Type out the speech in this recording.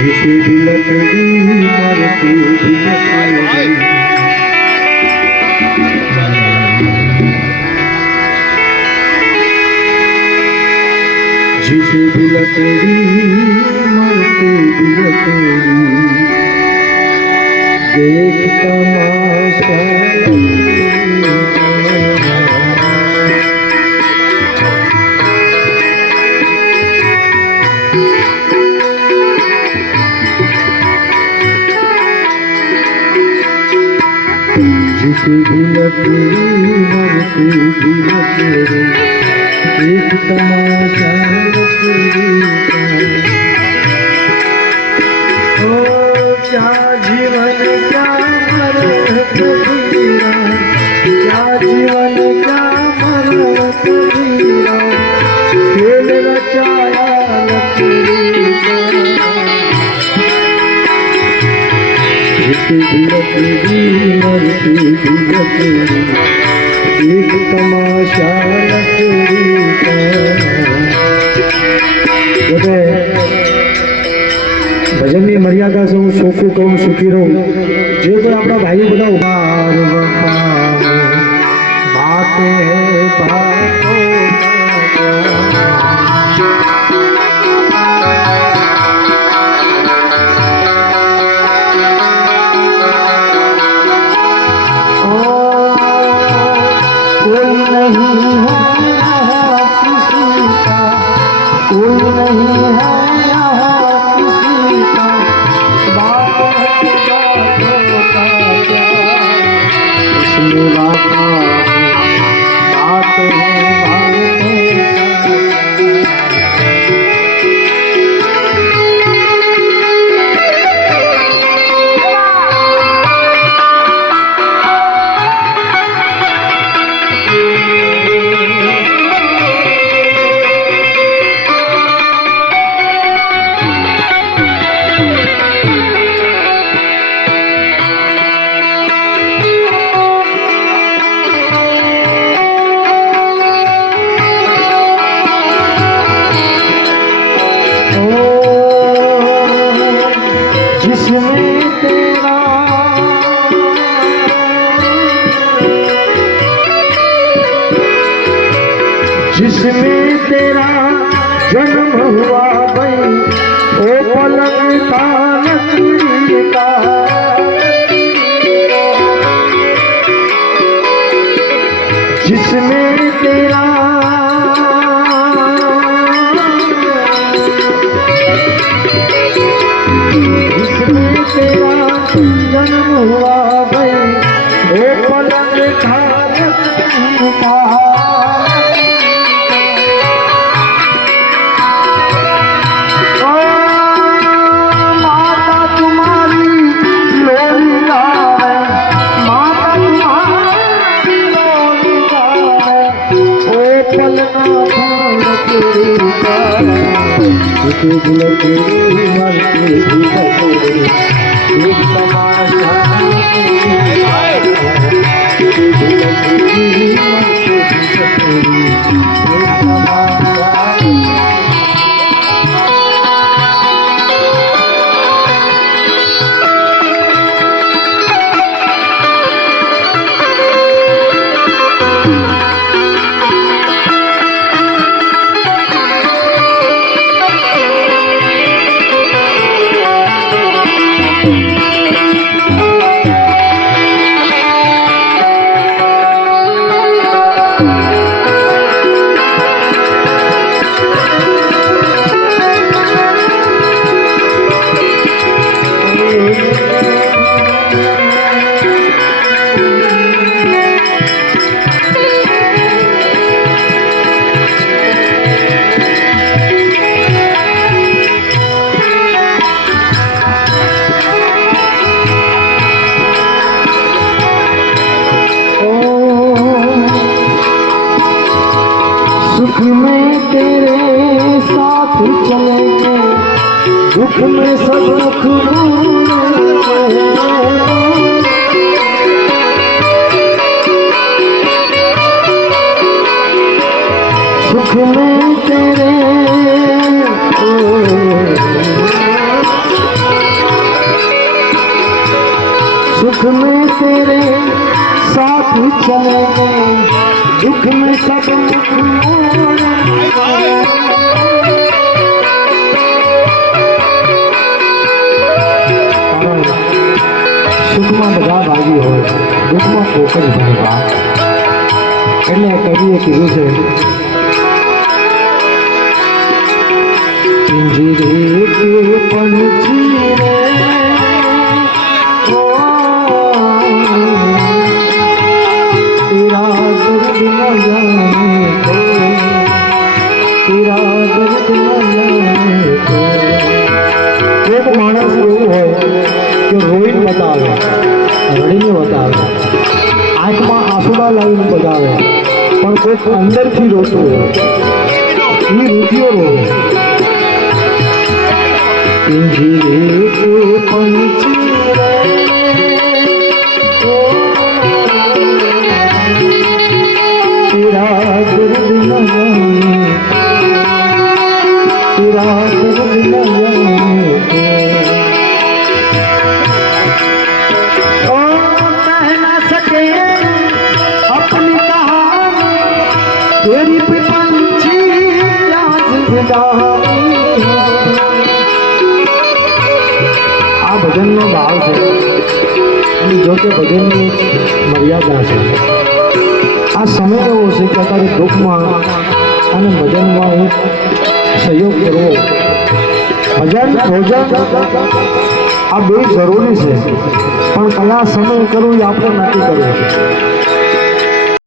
जीते भी लकड़ी मरते भी लकड़ी जीते भी लकड़ी मरते भी लकड़ी देख तमाशा जीते भी लकड़ी मरते भी लकड़ी एक तमाशा लकड़ी का। ओ क्या जीवन क्या मरण कबीरा, क्या जीवन क्या मरण कबीरा, खेल रचाया लकड़ी का। जीते भी लकड़ी मरते भी लकड़ी एक तमाशा लकड़ी का। भजननी मर्यादा से हूँ सोखू कहूँ सुखी रहूँ जे कोई अपना भाई बधा उबार बातें है बातों कोई नहीं है यहाँ किसी का, कोई नहीं है यहाँ किसी का, बात है बातों का क्या, इसमें बात है बातों का। जिसमें तेरा जन्म हुआ भाई ओ पलंग का लकड़ी का, जिसमें तेरा जिसमें तेरा जन्म हुआ भाई ओ पलंग का लकड़ी का। सुख में तेरे साथ चलेंगे, दुख में सब दुख भूलेंगे। सुख में तेरे સુખમાં બધા ભાગી હોય, દુઃખમાં કોક જ ભાગવા. એટલે કવિએ કીધું છે, પિંજરે કે પંછી રે તેરા દર્દ ન જાને કો, તેરા દર્દ ન જાને કો. એક માણસ એવું હોય કે રોઈને બતાવે, રડીને બતાવે, આંખમાં આંસુડા લાવીને બતાવે, પણ કોઈક અંદરથી રોતું હોય, એ રૂપિયો રોવે. પિંજરે કે પંછી રે તેરા દર્દ ન જાને, तेरा दर्द न जाने ओ कह ना सके अपनी कहानी, तेरी पंछी आज विदाई. આ ભજનનો ભાવ છે, અને જો કે ભજનની મર્યાદા છે. આ સમય એવો છે કે અત્યારે દુઃખમાં અને ભજનમાં એક સહયોગ કરવો, ભજન ભોજન આ બે જરૂરી છે, પણ કયા સમય કરવું એ આપણે નક્કી કરવું છે.